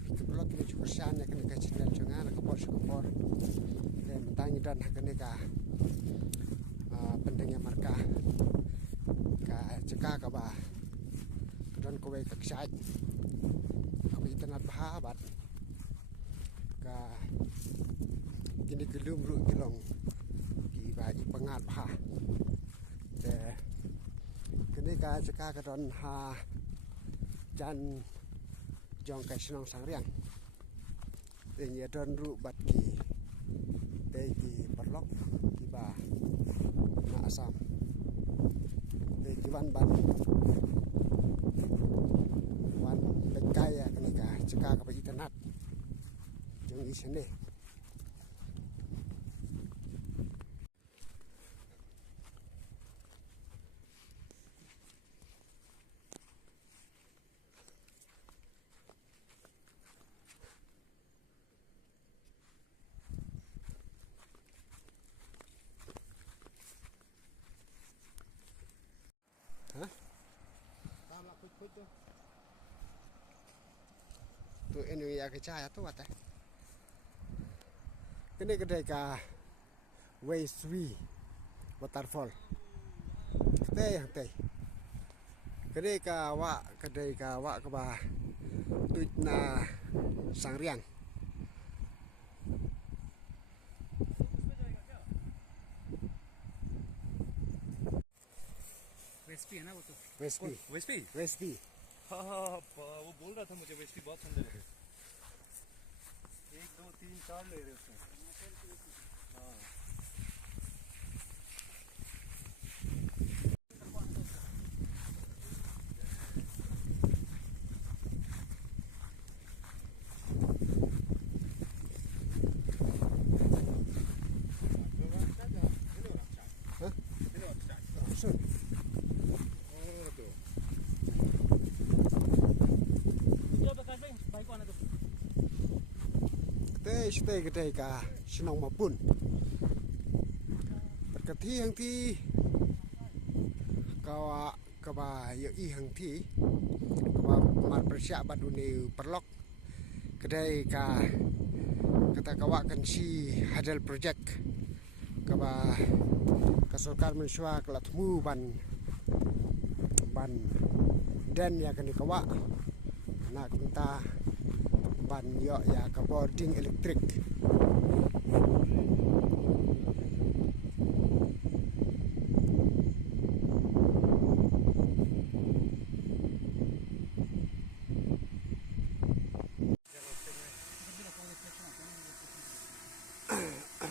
kini blog kini cukup sana kini ka channel jangan kapor dan tanya dan kini ka pentingnya marka ka cekak ka ba dan kowe ka ksat ka internet bahabat ka kini gelum ru kilong ki ba i pangat bah de kini ka cekak ka don ha jan jong kai senong sang riang de nya don ru bat ki de ki perlok ki ba na asam de ki wan ban wan pekai ya kini ka ceka ka ba internet jong i sene tu ini ya kecaya tu apa? Kini kedai ka Waiswi waterfall. Kedai ka wa ke ba tuit na Sangriang. वेस्पी है ना वो तो वेस्पी हाँ वो बोल रहा था मुझे वेस्पी बहुत सुंदर है 1 2 3 4 ले रहे उसमें हाँ stay kedai ka senong mapun berkati hang ti kawa kaba yo i hang ti kaba mar persiap badu ni perlok kedai ka kata kawa kan si hadal project kaba kasulkar mensua kelatmu ban dan ya kan kawa nak minta ban yo ya ka boarding elektrik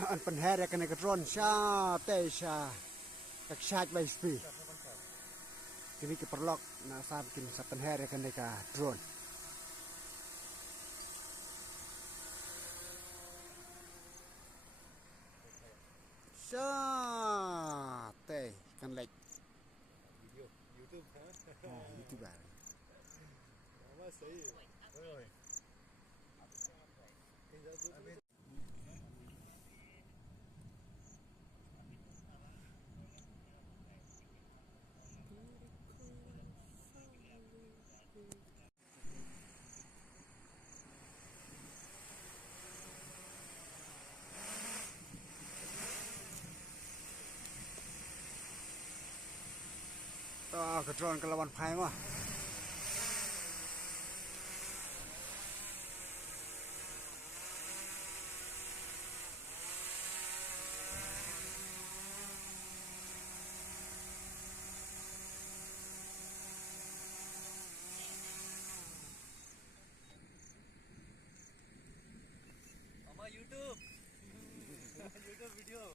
an penher ya kan drone sha te sha tak shat by speed kini ke perlok na sam kin sa penher ya kan ka drone teh kan like YouTube है YouTube है आवाज सही है ke drone ke lawan pai mah Mama YouTube YouTube video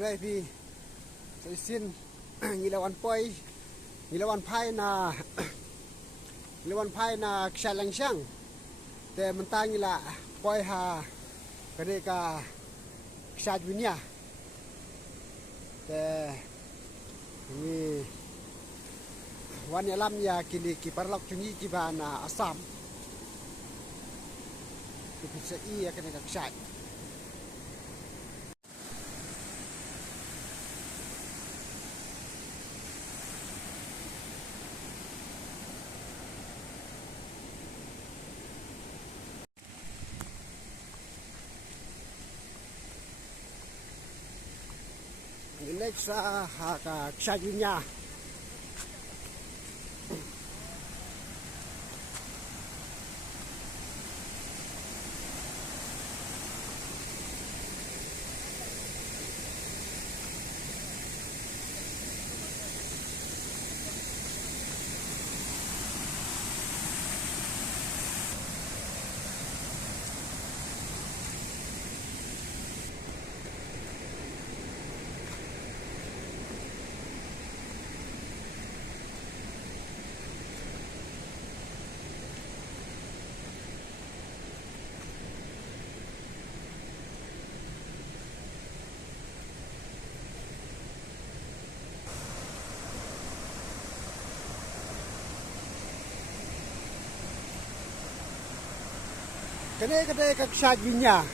Đây thì tôi xin ngilawan poi ngilawan pai na ksalang siyang te mentang ila poi ha kade ka ksad winya te ni wan yalam ya kini ki parlok chungi ki bana asam ke pizza iya kena kaksat. Next sa kaksat niya. Kena kaksat niya.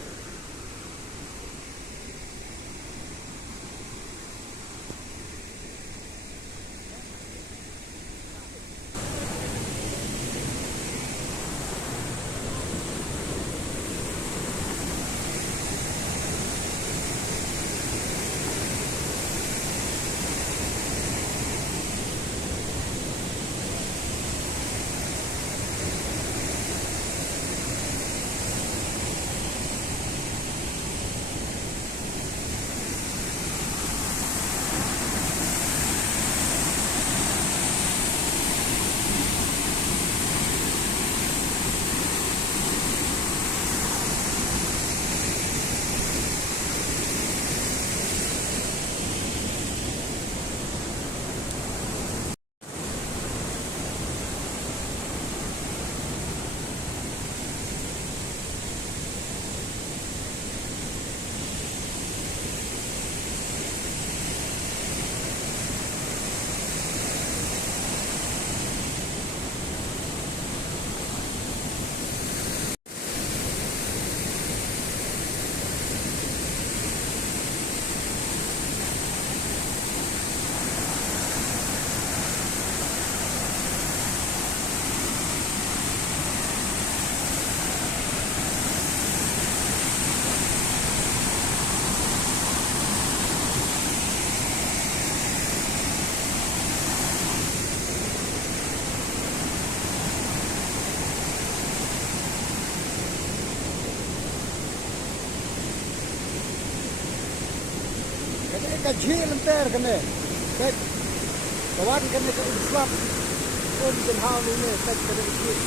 Kecil lempar kena. Kawan kena swap. Oh di hal ini tak kena kecil.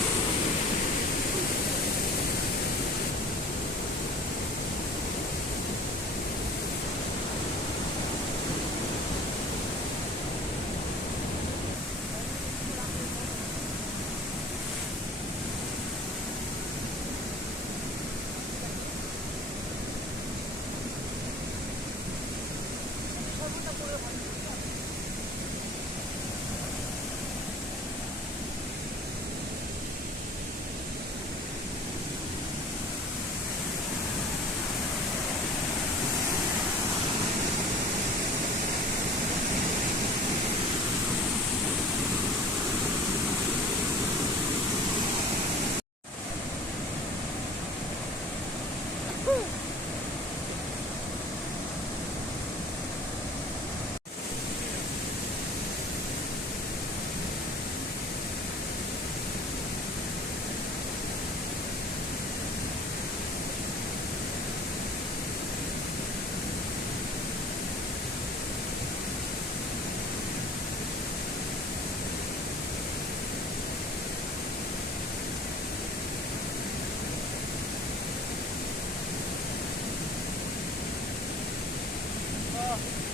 Oh.